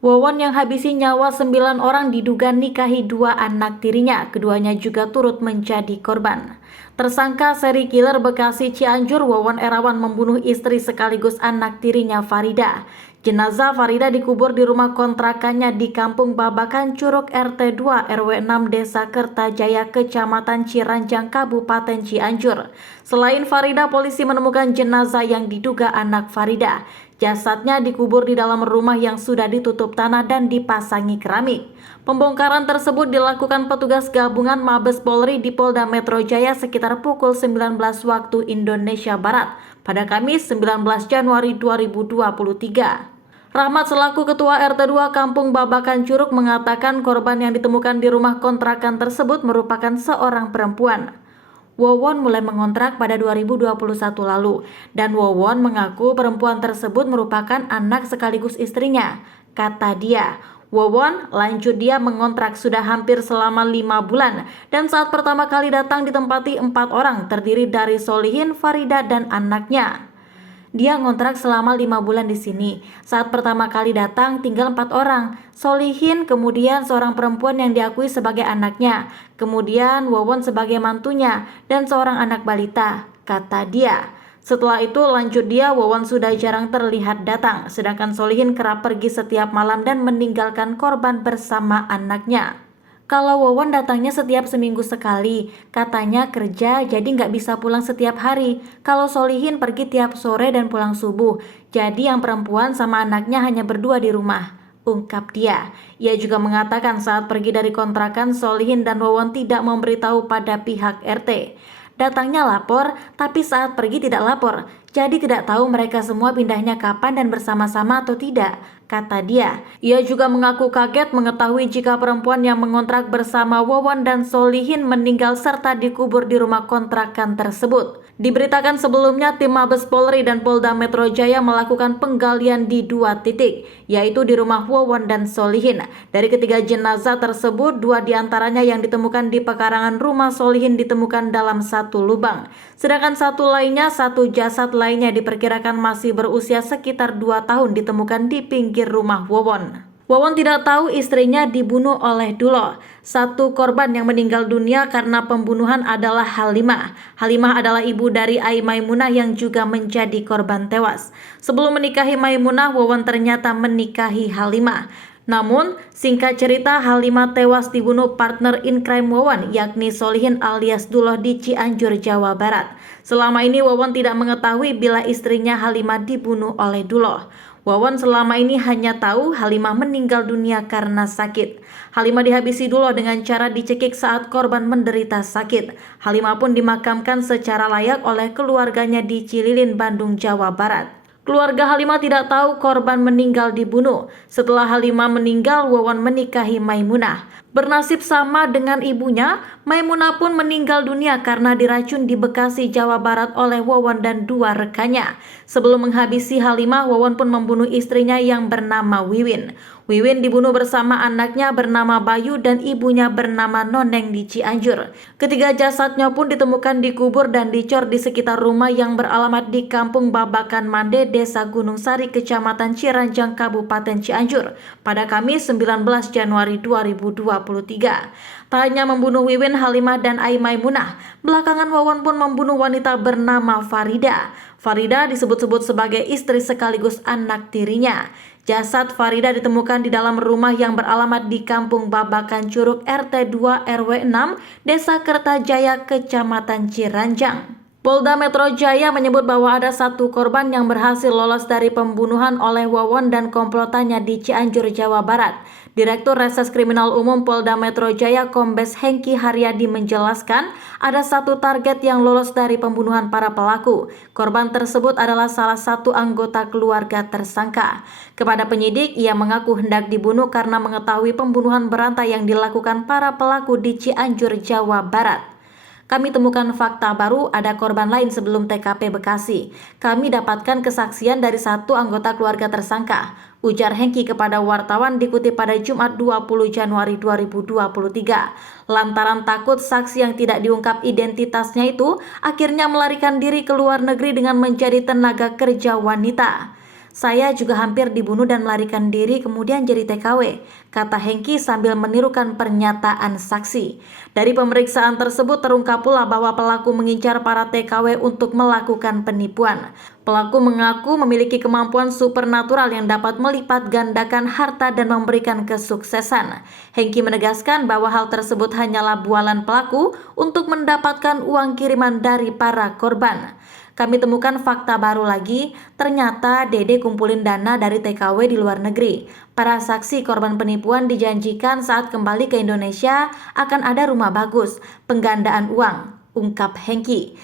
Wawon yang habisi nyawa 9 orang diduga nikahi 2 anak tirinya, keduanya juga turut menjadi korban. Tersangka seri killer Bekasi Cianjur, Wawon Erawan membunuh istri sekaligus anak tirinya Farida. Jenazah Farida dikubur di rumah kontrakannya di Kampung Babakan Curug RT 2 RW 6 Desa Kertajaya, Kecamatan Ciranjang, Kabupaten Cianjur. Selain Farida, polisi menemukan jenazah yang diduga anak Farida. Jasadnya dikubur di dalam rumah yang sudah ditutup tanah dan dipasangi keramik. Pembongkaran tersebut dilakukan petugas gabungan Mabes Polri di Polda Metro Jaya sekitar pukul 19 waktu Indonesia Barat pada Kamis 19 Januari 2023. Rahmat selaku Ketua RT 2 Kampung Babakan Curug mengatakan korban yang ditemukan di rumah kontrakan tersebut merupakan seorang perempuan. Wawon mulai mengontrak pada 2021 lalu, dan Wawon mengaku perempuan tersebut merupakan anak sekaligus istrinya. Kata dia, Wawon lanjut dia mengontrak sudah hampir selama 5 bulan, dan saat pertama kali datang ditempati 4 orang terdiri dari Solihin, Farida, dan anaknya. Dia ngontrak selama 5 bulan di sini. Saat pertama kali datang tinggal 4 orang. Solihin, kemudian seorang perempuan yang diakui sebagai anaknya. Kemudian Wawon sebagai mantunya dan seorang anak balita, kata dia. Setelah itu lanjut dia, Wawon sudah jarang terlihat datang. Sedangkan Solihin kerap pergi setiap malam dan meninggalkan korban bersama anaknya. Kalau Wawon datangnya setiap seminggu sekali, katanya kerja jadi nggak bisa pulang setiap hari. Kalau Solihin pergi tiap sore dan pulang subuh, jadi yang perempuan sama anaknya hanya berdua di rumah, ungkap dia. Ia juga mengatakan saat pergi dari kontrakan, Solihin dan Wawon tidak memberitahu pada pihak RT. Datangnya lapor, tapi saat pergi tidak lapor. Jadi tidak tahu mereka semua pindahnya kapan dan bersama-sama atau tidak, kata dia. Ia juga mengaku kaget mengetahui jika perempuan yang mengontrak bersama Wawon dan Solihin meninggal serta dikubur di rumah kontrakan tersebut. Diberitakan sebelumnya, tim Mabes Polri dan Polda Metro Jaya melakukan penggalian di 2 titik, yaitu di rumah Wawon dan Solihin. Dari ketiga jenazah tersebut, 2 diantaranya yang ditemukan di pekarangan rumah Solihin ditemukan dalam 1 lubang. Sedangkan 1 lainnya, 1 jasad lainnya diperkirakan masih berusia sekitar 2 tahun ditemukan di pinggir rumah Wawon. Wawon tidak tahu istrinya dibunuh oleh Dulo. 1 korban yang meninggal dunia karena pembunuhan adalah Halimah. Halimah adalah ibu dari Ai Maimunah yang juga menjadi korban tewas. Sebelum menikahi Maimunah, Wawon ternyata menikahi Halimah. Namun, singkat cerita, Halimah tewas dibunuh partner in crime Wawon, yakni Solihin alias Duloh di Cianjur, Jawa Barat. Selama ini Wawon tidak mengetahui bila istrinya Halimah dibunuh oleh Duloh. Wawon selama ini hanya tahu Halimah meninggal dunia karena sakit. Halimah dihabisi Duloh dengan cara dicekik saat korban menderita sakit. Halimah pun dimakamkan secara layak oleh keluarganya di Cililin, Bandung, Jawa Barat. Keluarga Halimah tidak tahu korban meninggal dibunuh. Setelah Halimah meninggal, Wawon menikahi Maimunah. Bernasib sama dengan ibunya, Maimunah pun meninggal dunia karena diracun di Bekasi, Jawa Barat oleh Wawon dan 2 rekannya. Sebelum menghabisi Halimah, Wawon pun membunuh istrinya yang bernama Wiwin. Wiwin dibunuh bersama anaknya bernama Bayu dan ibunya bernama Noneng di Cianjur. Ketiga jasadnya pun ditemukan dikubur dan dicor di sekitar rumah yang beralamat di Kampung Babakan Mande, Desa Gunung Sari, Kecamatan Ciranjang, Kabupaten Cianjur pada Kamis 19 Januari 2023. Tak hanya membunuh Wiwin, Halimah, dan Ai Maimunah, belakangan Wawon pun membunuh wanita bernama Farida. Farida disebut-sebut sebagai istri sekaligus anak tirinya. Jasad Farida ditemukan di dalam rumah yang beralamat di Kampung Babakan Curug RT 2 RW 6 Desa Kertajaya, Kecamatan Ciranjang. Polda Metro Jaya menyebut bahwa ada 1 korban yang berhasil lolos dari pembunuhan oleh Wawon dan komplotannya di Cianjur, Jawa Barat. Direktur Reses Kriminal Umum Polda Metro Jaya Kombes Hengki Haryadi menjelaskan ada 1 target yang lolos dari pembunuhan para pelaku. Korban tersebut adalah salah satu anggota keluarga tersangka. Kepada penyidik, ia mengaku hendak dibunuh karena mengetahui pembunuhan berantai yang dilakukan para pelaku di Cianjur, Jawa Barat. Kami temukan fakta baru, ada korban lain sebelum TKP Bekasi. Kami dapatkan kesaksian dari 1 anggota keluarga tersangka, ujar Hengki kepada wartawan dikutip pada Jumat 20 Januari 2023. Lantaran takut saksi yang tidak diungkap identitasnya itu akhirnya melarikan diri ke luar negeri dengan menjadi tenaga kerja wanita. Saya juga hampir dibunuh dan melarikan diri kemudian jadi TKW, kata Hengki sambil menirukan pernyataan saksi. Dari pemeriksaan tersebut terungkap pula bahwa pelaku mengincar para TKW untuk melakukan penipuan. Pelaku mengaku memiliki kemampuan supernatural yang dapat melipat gandakan harta dan memberikan kesuksesan. Hengki menegaskan bahwa hal tersebut hanyalah bualan pelaku untuk mendapatkan uang kiriman dari para korban. Kami temukan fakta baru lagi, ternyata Dede kumpulin dana dari TKW di luar negeri. Para saksi korban penipuan dijanjikan saat kembali ke Indonesia akan ada rumah bagus, penggandaan uang, ungkap Hengki.